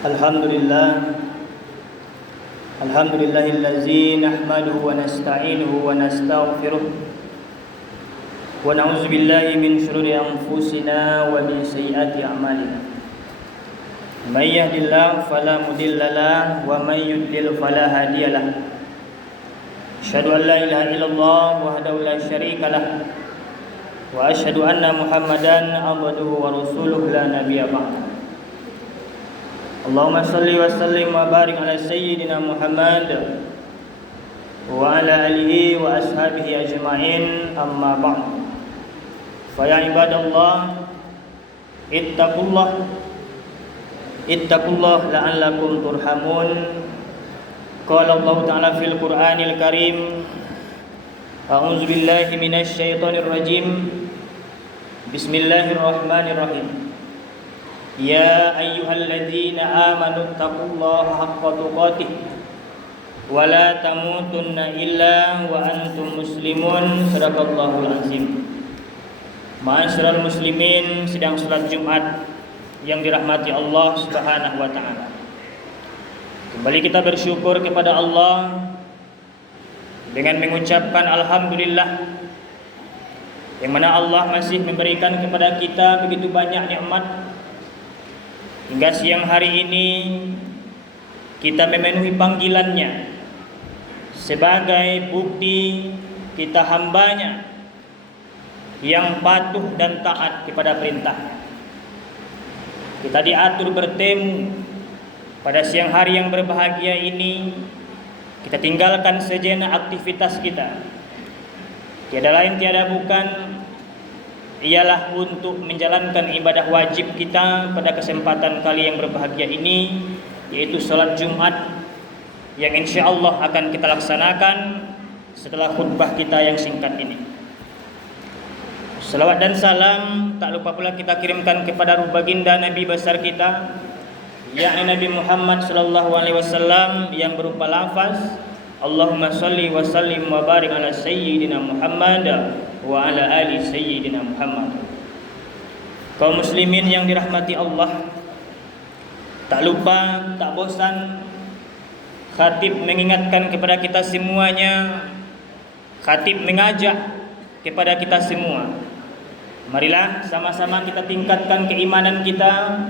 Alhamdulillah Alhamdulillahillazi nahmaduhu wa nasta'inuhu wa nastaghfiruh wa na'udzu billahi min shururi anfusina wa min sayyiati a'malina. May yahdihillahu fala mudilla lahu wa may yudlil fala hadiya lahu. Asyhadu an la ilaha illallah wahdahu la syarika lahu wa asyhadu anna Muhammadan abduhu wa rasuluhu la nabiyya ba'da. Allahumma salli wa sallim wa barik ala sayyidina Muhammad wa ala alihi wa ashabihi ajma'in, amma ba'd. Fa ya ibadallah ittaqullah la'allakum turhamun. Qala Allah ta'ala fil Qur'anil Karim, a'udzu billahi minasy syaithanir rajim. Bismillahirrahmanirrahim. Ya ayyuhalladzina amanu taqullaha haqqa tuqatih wa la tamutunna illa wa antum muslimun. Shadaqallahul azim. Ma'asyiral muslimin, sedang salat Jumat yang dirahmati Allah Subhanahu wa taala. Kembali kita bersyukur kepada Allah dengan mengucapkan alhamdulillah, yang mana Allah masih memberikan kepada kita begitu banyak nikmat. Hingga siang hari ini kita memenuhi panggilannya sebagai bukti kita hambanya yang patuh dan taat kepada perintah. Kita diatur bertemu pada siang hari yang berbahagia ini. Kita tinggalkan sejenak aktivitas kita, tiada lain tiada bukan ialah untuk menjalankan ibadah wajib kita pada kesempatan kali yang berbahagia ini, yaitu salat Jumat yang insya Allah akan kita laksanakan setelah khutbah kita yang singkat ini. Salawat dan salam tak lupa pula kita kirimkan kepada ruh baginda Nabi besar kita, yakni Nabi Muhammad sallallahu alaihi wasallam, yang berupa lafaz Allahumma salli wa sallim wa barik ala sayyidina Muhammad wa ala ali sayyidina Muhammad. Kaum muslimin yang dirahmati Allah, tak lupa, tak bosan khatib mengingatkan kepada kita semuanya, khatib mengajak kepada kita semua, marilah sama-sama kita tingkatkan keimanan kita,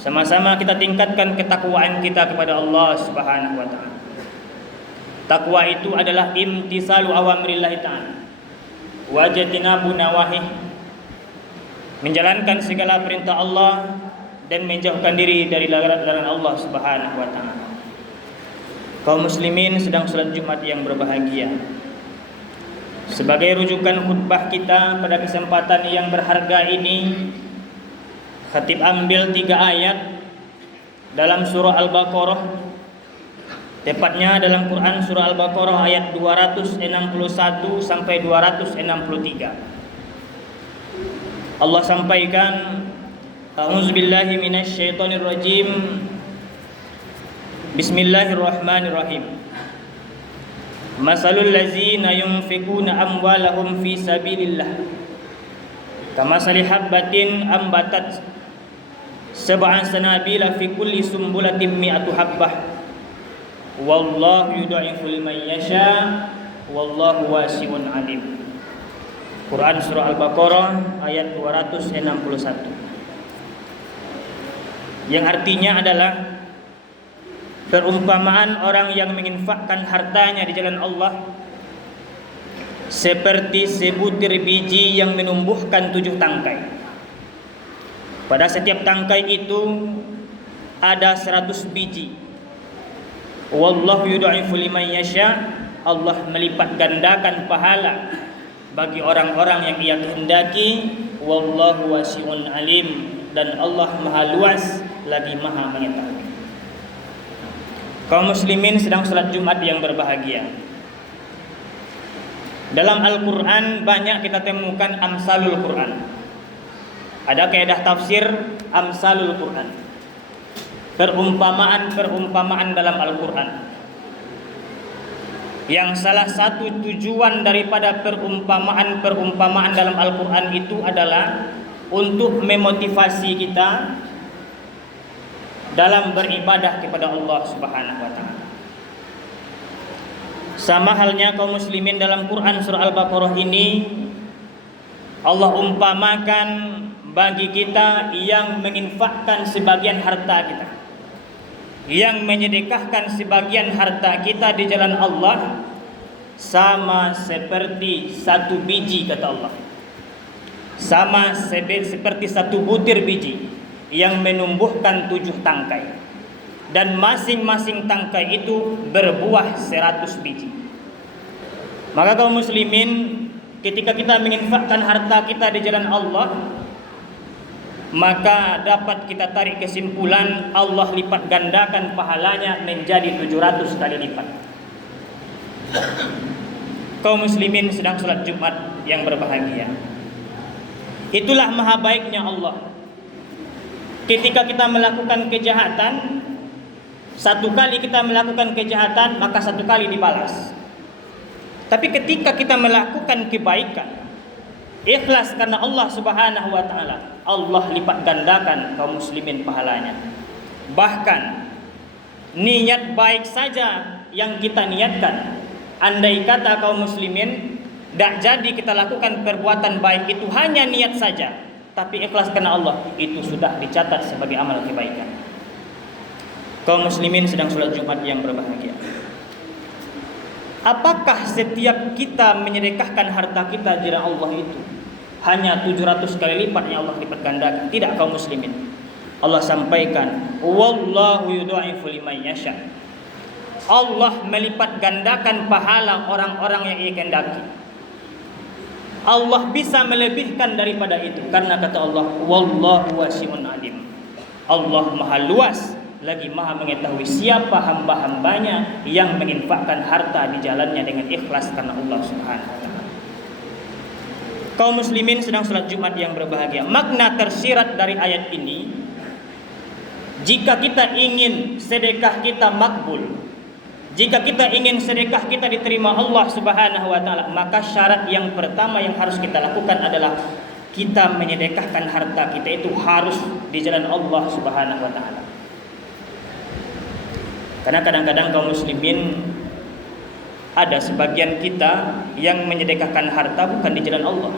sama-sama kita tingkatkan ketakwaan kita kepada Allah Subhanahu wa taala. Takwa itu adalah imtisalu awamrillah ta'ala wa jatinabu nawahi, menjalankan segala perintah Allah dan menjauhkan diri dari larangan Allah Subhanahu wa taala. Kaum muslimin sedang salat Jumat yang berbahagia. Sebagai rujukan khutbah kita pada kesempatan yang berharga ini, khatib ambil 3 ayat dalam surah Al-Baqarah, tepatnya dalam Quran surah Al-Baqarah ayat 261 sampai 263. Allah sampaikan, a'udzubillahi minasyaitonir rajim. Bismillahirrahmanirrahim. Masalul ladzina yunfikuna amwalahum fi sabilillah kamasali habbatin ambatat sab'a sanabila fi kulli sumbulatin mi'atu habbah wallahu yudha'ifu liman yasha wallahu wasi'un alim. Quran surah Al-Baqarah ayat 261, yang artinya adalah perumpamaan orang yang menginfakkan hartanya di jalan Allah seperti sebutir biji yang menumbuhkan 7 tangkai. Pada setiap tangkai itu ada 100 biji. Wallahu yudha'ifu liman yasha, Allah melipat gandakan pahala bagi orang-orang yang Ia kehendaki. Wallahu wasi'un alim, dan Allah Maha luas lagi Maha mengetahui. Kaum muslimin sedang salat Jumat yang berbahagia. Dalam Al-Quran banyak kita temukan amsalul Quran. Ada kaidah tafsir amsalul Quran, perumpamaan dalam Al-Quran, yang salah satu tujuan daripada perumpamaan dalam Al-Quran itu adalah untuk memotivasi kita dalam beribadah kepada Allah Subhanahu wa taala. Sama halnya kaum muslimin, dalam Quran surah Al-Baqarah ini Allah umpamakan bagi kita yang menginfakkan sebagian harta kita, yang menyedekahkan sebagian harta kita di jalan Allah, sama seperti satu biji, kata Allah, sama seperti satu butir biji yang menumbuhkan 7 tangkai, dan masing-masing tangkai itu berbuah 100 biji. Maka kaum muslimin, ketika kita menginfakkan harta kita di jalan Allah, maka dapat kita tarik kesimpulan Allah lipat gandakan pahalanya menjadi 700 kali lipat. Kaum muslimin sedang sholat Jumat yang berbahagia, itulah maha baiknya Allah. Ketika kita melakukan kejahatan, 1 kali kita melakukan kejahatan, maka 1 kali dibalas. Tapi ketika kita melakukan kebaikan, ikhlas karena Allah Subhanahu wa taala, Allah lipat gandakan kaum muslimin pahalanya. Bahkan niat baik saja yang kita niatkan, andai kata kaum muslimin tidak jadi kita lakukan perbuatan baik itu, hanya niat saja, tapi ikhlas karena Allah, itu sudah dicatat sebagai amal kebaikan. Kaum muslimin sedang sholat Jumat yang berbahagia, apakah setiap kita menyedekahkan harta kita di jalan Allah itu hanya 700 kali lipat yang Allah lipat gandakan? Tidak kaum muslimin. Allah sampaikan, wallahu yudha'ifu liman yasha. Allah melipat gandakan pahala orang-orang yang ia kehendaki. Allah bisa melebihkan daripada itu, karena kata Allah, wallahu wasi'un alim. Allah maha luas lagi maha mengetahui siapa hamba-hambanya yang menginfakkan harta di jalannya dengan ikhlas karena Allah Subhanahu wa taala. Kaum muslimin sedang salat Jumat yang berbahagia, makna tersirat dari ayat ini, jika kita ingin sedekah kita makbul, jika kita ingin sedekah kita diterima Allah Subhanahu wa taala, maka syarat yang pertama yang harus kita lakukan adalah kita menyedekahkan harta kita itu harus di jalan Allah Subhanahu wa taala. Karena kadang-kadang kaum muslimin, ada sebagian kita yang menyedekahkan harta bukan di jalan Allah.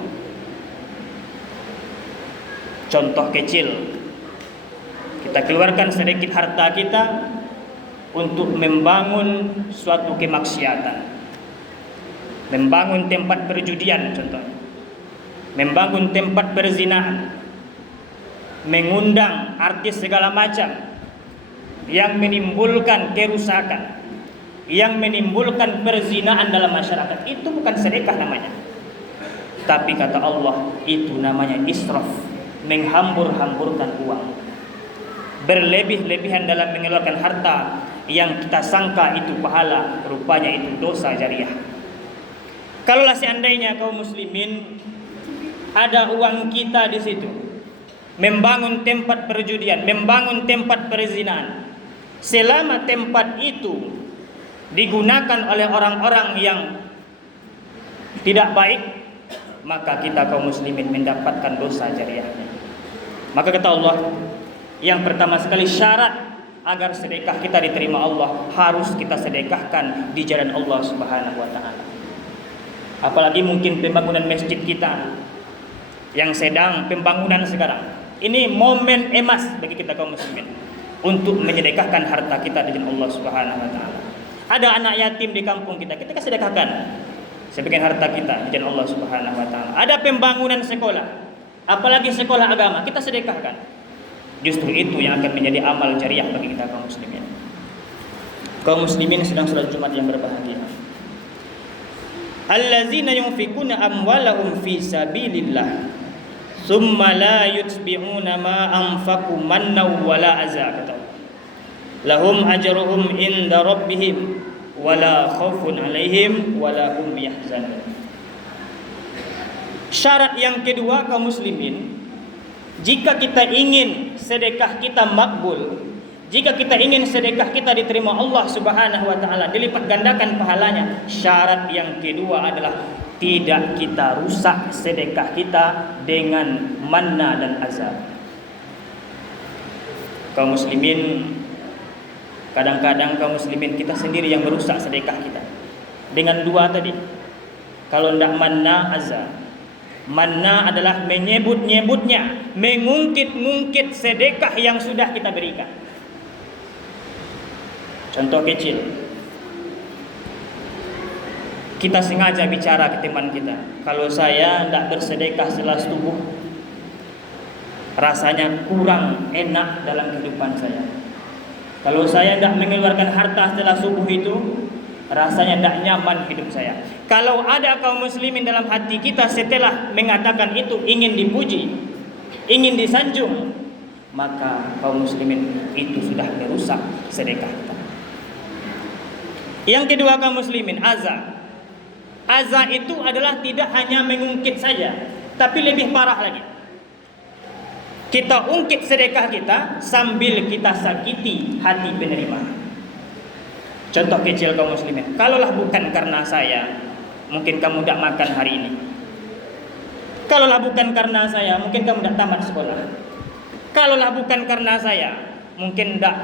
Contoh kecil, kita keluarkan sedikit harta kita untuk membangun suatu kemaksiatan, membangun tempat perjudian contohnya, membangun tempat perzinahan, mengundang artis segala macam yang menimbulkan kerusakan, yang menimbulkan perzinahan dalam masyarakat. Itu bukan sedekah namanya, tapi kata Allah, itu namanya israf, menghambur-hamburkan uang, berlebih-lebihan dalam mengeluarkan harta yang kita sangka itu pahala, rupanya itu dosa jariah. Kalaulah seandainya kaum muslimin ada uang kita di situ, membangun tempat perjudian, membangun tempat perzinahan, selama tempat itu digunakan oleh orang-orang yang tidak baik, maka kita kaum muslimin mendapatkan dosa jariahnya. Maka kata Allah, yang pertama sekali syarat agar sedekah kita diterima Allah, harus kita sedekahkan di jalan Allah Subhanahu wa taala. Apalagi mungkin pembangunan masjid kita yang sedang pembangunan sekarang, ini momen emas bagi kita kaum muslimin untuk menyedekahkan harta kita di jalan Allah Subhanahu wa taala. Ada anak yatim di kampung kita, kita sedekahkan sebagian harta kita di jalan Allah Subhanahu wa taala. Ada pembangunan sekolah, apalagi sekolah agama, kita sedekahkan. Justru itu yang akan menjadi amal jariah bagi kita kaum muslimin. Kaum muslimin sedang salat Jumat yang berbahagia. Allazina yunfikuna amwalahum fi sabilillah thumma la yutbi'una ma anfaqu mannaw wala azza. Lahum ajruhum inda rabbihim wala khaufun alaihim wala hum yahzanun. Syarat yang kedua kaum muslimin, jika kita ingin sedekah kita makbul, jika kita ingin sedekah kita diterima Allah Subhanahu wa taala, dilipat gandakan pahalanya, syarat yang kedua adalah tidak kita rusak sedekah kita dengan manna dan azab. kaum muslimin, kadang-kadang kaum muslimin kita sendiri yang merusak sedekah kita dengan dua tadi. Kalau tidak manna azza. Manna adalah menyebut-nyebutnya, mengungkit-ungkit sedekah yang sudah kita berikan. Contoh kecil, kita sengaja bicara ke teman kita, kalau saya tidak bersedekah setelah subuh, rasanya kurang enak dalam kehidupan saya. Kalau saya tidak mengeluarkan harta setelah subuh itu, rasanya tidak nyaman hidup saya. Kalau ada kaum muslimin dalam hati kita setelah mengatakan itu ingin dipuji, ingin disanjung, maka kaum muslimin itu sudah merusak sedekah kita. Yang kedua kaum muslimin, azza. Azza itu adalah tidak hanya mengungkit saja, tapi lebih parah lagi. Kita ungkit sedekah kita sambil kita sakiti hati penerima. Contoh kecil kaum muslimin, kalaulah bukan karena saya, mungkin kamu tidak makan hari ini. Kalaulah bukan karena saya, mungkin kamu tidak tamat sekolah. Kalaulah bukan karena saya, mungkin tidak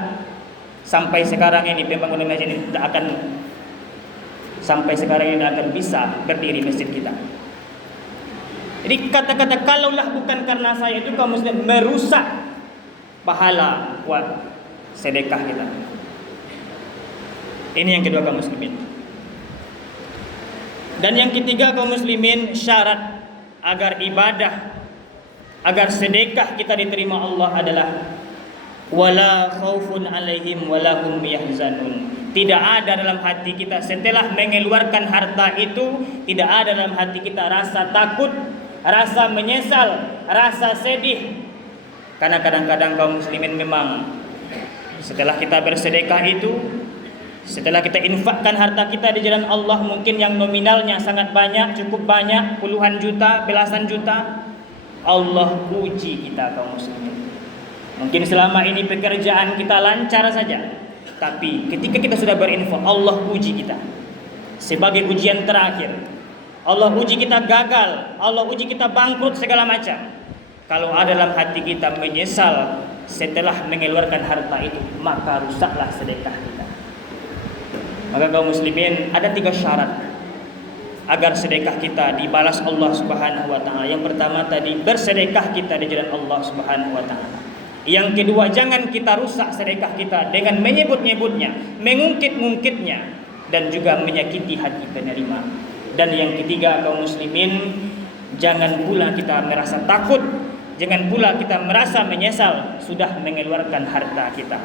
sampai sekarang ini pembangunan masjid ini tidak akan bisa berdiri masjid kita. Jadi kata-kata kalaulah bukan karena saya itu kaum muslim merusak pahala buat sedekah kita. Ini yang kedua kaum muslimin. Dan yang ketiga kaum muslimin, syarat agar ibadah, agar sedekah kita diterima Allah adalah wala khaufun alaihim wala hum yahzanun. Tidak ada dalam hati kita setelah mengeluarkan harta itu, tidak ada dalam hati kita rasa takut, rasa menyesal, rasa sedih. Karena kadang-kadang kaum muslimin memang setelah kita bersedekah itu, setelah kita infakkan harta kita di jalan Allah, mungkin yang nominalnya sangat banyak, cukup banyak, puluhan juta, belasan juta, Allah uji kita kaum muslimin. Mungkin selama ini pekerjaan kita lancar saja, tapi ketika kita sudah berinfak, Allah uji kita sebagai ujian terakhir. Allah uji kita gagal, Allah uji kita bangkrut segala macam. Kalau ada dalam hati kita menyesal setelah mengeluarkan harta itu, maka rusaklah sedekah kita. Maka kaum muslimin, ada 3 syarat agar sedekah kita dibalas Allah Subhanahu wa taala. Yang pertama tadi, bersedekah kita di jalan Allah Subhanahu wa taala. Yang kedua, jangan kita rusak sedekah kita dengan menyebut-nyebutnya, mengungkit-ungkitnya, dan juga menyakiti hati penerima. Dan yang ketiga kaum muslimin, jangan pula kita merasa takut, jangan pula kita merasa menyesal sudah mengeluarkan harta kita.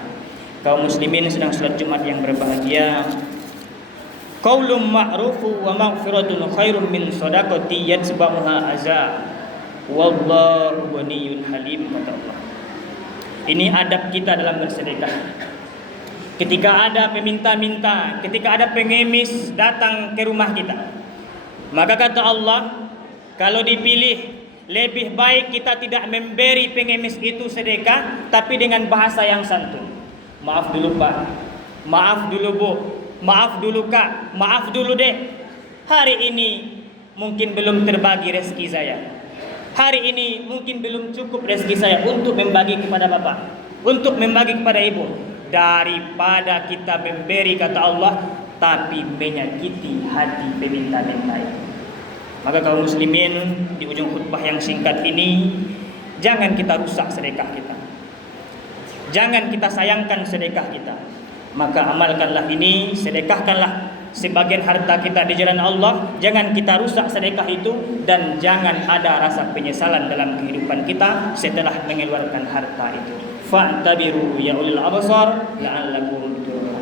Kaum muslimin sedang salat Jumat yang berbahagia, qaulun ma'rufu wa maghfiratun khairum min shadaqati yatsba'uha azza wallahu ghaniyyun halim, kata Allah. Ini adab kita dalam bersedekah. Ketika ada peminta-minta, ketika ada pengemis datang ke rumah kita, maka kata Allah, kalau dipilih lebih baik kita tidak memberi pengemis itu sedekah, tapi dengan bahasa yang santun. Maaf dulu Pak, maaf dulu Bu, maaf dulu Kak, maaf dulu deh. Hari ini mungkin belum terbagi rezeki saya. Hari ini mungkin belum cukup rezeki saya untuk membagi kepada Bapak, untuk membagi kepada Ibu. Daripada kita memberi, kata Allah, tapi menyakiti hati peminta-minta itu. Maka kaum muslimin, di ujung khutbah yang singkat ini, jangan kita rusak sedekah kita, jangan kita sayangkan sedekah kita. Maka amalkanlah ini, sedekahkanlah sebagian harta kita di jalan Allah. Jangan kita rusak sedekah itu, dan jangan ada rasa penyesalan dalam kehidupan kita setelah mengeluarkan harta itu. Fa'tabiru ya ulil absar la'allakum turhamun.